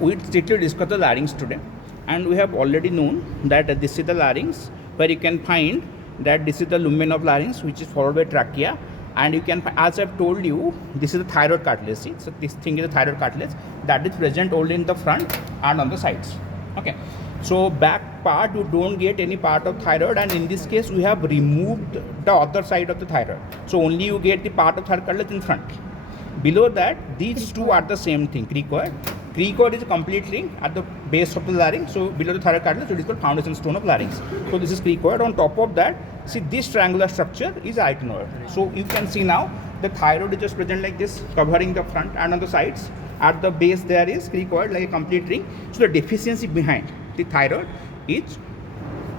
We strictly discuss the larynx today, and we have already known that this is the larynx, where you can find that this is the lumen of larynx, which is followed by trachea, and you can, as I've told you, this is the thyroid cartilage. See, so this thing is the thyroid cartilage that is present only in the front and on the sides. Okay, so back part you don't get any part of thyroid, and in this case we have removed the other side of the thyroid, so only you get the part of thyroid cartilage in front. Below that, these two are the same thing, cricoid. Cricoid is a complete ring at the base of the larynx. So below the thyroid cartilage, it is called foundation stone of larynx. So this is cricoid. On top of that, see, this triangular structure is arytenoid. So you can see now the thyroid is just present like this, covering the front and on the sides. At the base there is cricoid, like a complete ring. So the deficiency behind the thyroid is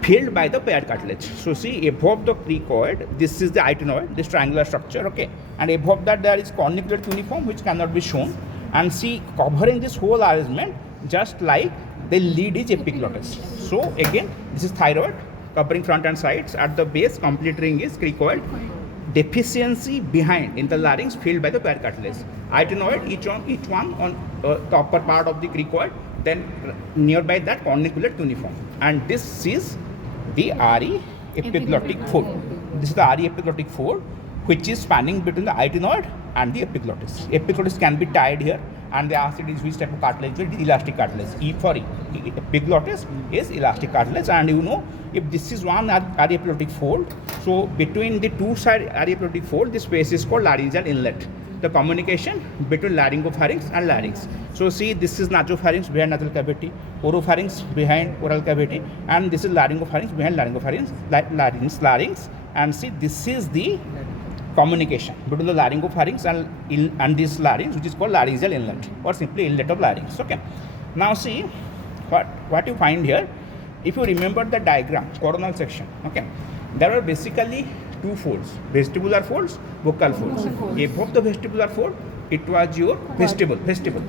filled by the paired cartilage. So see, above the cricoid, this is the arytenoid, this triangular structure, okay, and above that there is corniculate cuneiform, which cannot be shown. And see, covering this whole arrangement, just like the lead is epiglottis. So again, this is thyroid covering front and sides. At the base, complete ring is cricoid. Deficiency behind in the larynx filled by the paired cartilage. Arytenoid, each one on the upper part of the cricoid. Then nearby that corniculate cuneiform. And this is the RE epiglottic fold. This is the RE epiglottic fold, which is spanning between the arytenoid and the epiglottis. Epiglottis can be tied here, and they ask it is which type of cartilage? It is elastic cartilage. E for E. Epiglottis is elastic cartilage, and you know, if this is one RE epiglottic fold, so between the two side RE epiglottic fold, this space is called laryngeal inlet. The communication between laryngopharynx and larynx. So see, this is nasopharynx behind nasal cavity, oropharynx behind oral cavity, and this is laryngopharynx behind larynx, and see, this is the communication between the laryngopharynx and this larynx, which is called laryngeal inlet, or simply inlet of larynx. Okay. Now see what you find here. If you remember the diagram, coronal section, okay, there are basically two folds, vestibular folds, vocal folds. Above the vestibular fold, it was your vestibule.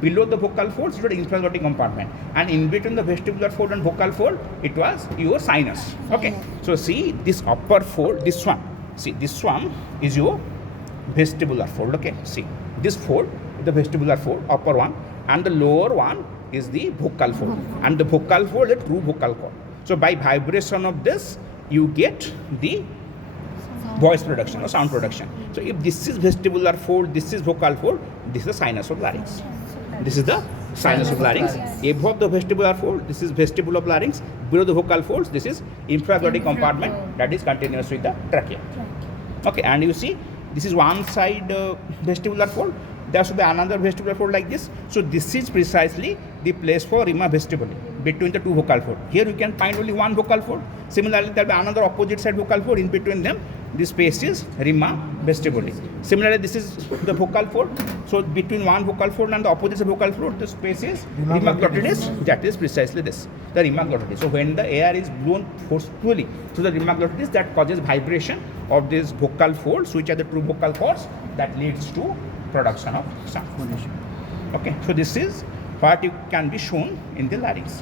Below the vocal folds, it was infraglottic compartment, and in between the vestibular fold and vocal fold, it was your sinus. Okay, so see, this upper fold, this one, see, this one is your vestibular fold. Okay, see, this fold, the vestibular fold, upper one, and the lower one is the vocal fold, and the vocal fold is true vocal cord. So by vibration of this, you get the voice production or sound production. So if this is vestibular fold, this is vocal fold, this is the sinus of larynx. This is the sinus of larynx. Above the vestibular fold, this is vestibule of larynx. Below the vocal folds, this is infraglottic compartment that is continuous with the trachea. Okay, and you see, this is one side vestibular fold. There should be another vestibular fold like this. So this is precisely the place for rima vestibuli between the two vocal folds. Here you can find only one vocal fold. Similarly, there will be another opposite side vocal fold. In between them, this space is rima vestibuli. Similarly, this is the vocal fold. So between one vocal fold and the opposite side vocal fold, the space is rima glottis. That is precisely this, the rima glottis. So when the air is blown forcefully through the rima glottis, that causes vibration of these vocal folds, which are the true vocal cords, that leads to production of sound. Okay, so this is what you can be shown in the larynx.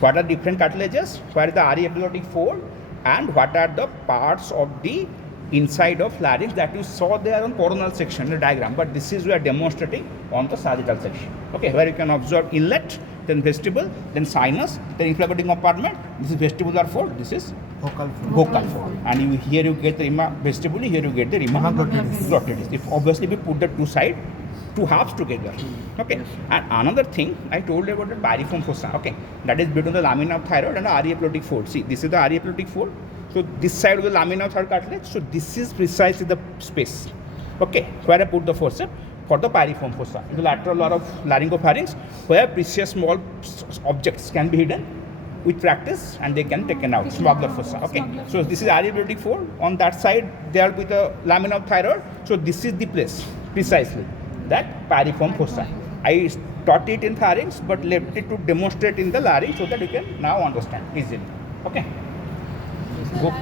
What are different cartilages? Where is the RE epiglottic fold, and what are the parts of the inside of larynx that you saw there on coronal section in the diagram, but this is we are demonstrating on the sagittal section. Okay, where you can observe inlet, then vestibule, then sinus, then infraglottic compartment. This is vestibular fold, this is vocal fold, and here you get the rima vestibuli, here you get the rima glottis. If obviously we put the two halves together. Okay, and another thing I told you about the piriform fossa. Okay, that is between the lamina of thyroid and the RE epiglottic fold. See, this is the RE epiglottic fold. So this side of the lamina of thyroid cartilage. So this is precisely the space. Okay, where I put the forceps for the piriform fossa, the lateral wall of laryngopharynx, where precious small objects can be hidden with practice, and they can taken out, smuggler fossa. Okay, so this is RE epiglottic fold. On that side, there will be the lamina of thyroid. So this is the place precisely, that piriform fossa. I taught it in pharynx, but left it to demonstrate in the larynx so that you can now understand easily. Okay. Go.